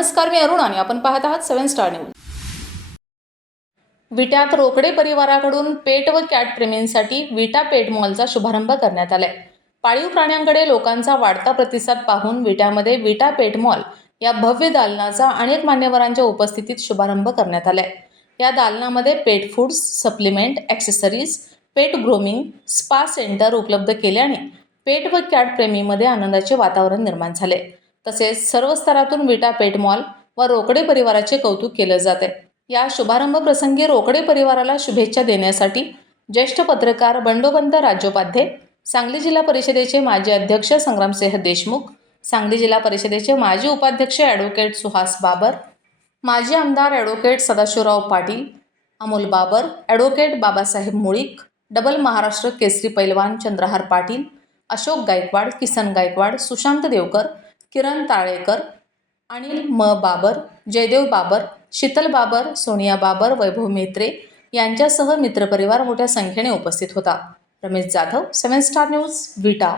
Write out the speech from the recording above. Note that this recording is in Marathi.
नमस्कार मी अरुण आणि आपण पाहत आहात सेव्हन स्टार न्यूज. विट्यात रोकडे परिवाराकडून पेट व कॅट प्रेमींसाठी विटा पेट मॉलचा शुभारंभ करण्यात आलाय. पाळीव प्राण्यांकडे लोकांचा वाढता प्रतिसाद पाहून विट्यामध्ये विटा पेट मॉल या भव्य दालनाचा अनेक मान्यवरांच्या उपस्थितीत शुभारंभ करण्यात आलाय. या दालनामध्ये pet foods supplement accessories pet grooming spa centre उपलब्ध केल्याने पेट व कॅट प्रेमीमध्ये आनंदाचे वातावरण निर्माण झाले तसेच सर्व स्तरातून विटा पेट मॉल व रोकडे परिवाराचे कौतुक केलं जाते. या शुभारंभ प्रसंगी रोकडे परिवाराला शुभेच्छा देण्यासाठी ज्येष्ठ पत्रकार बंडोबंत राज्योपाध्ये सांगली जिल्हा परिषदेचे माजी अध्यक्ष संग्रामसिंह देशमुख सांगली जिल्हा परिषदेचे माजी उपाध्यक्ष ॲडव्होकेट सुहास बाबर माजी आमदार advocate Sadashivrao Patil Amol Babar advocate Babasaheb Mulik double Maharashtra Kesari पैलवान चंद्रहार पाटील अशोक गायकवाड किसन गायकवाड सुशांत देवकर किरण ताळेकर अनिल म बाबर जयदेव बाबर शीतल बाबर सोनिया बाबर वैभव मेत्रे यांच्यासह मित्रपरिवार मोठ्या संख्येने उपस्थित होता. Ramesh Jadhav seven star news Vita.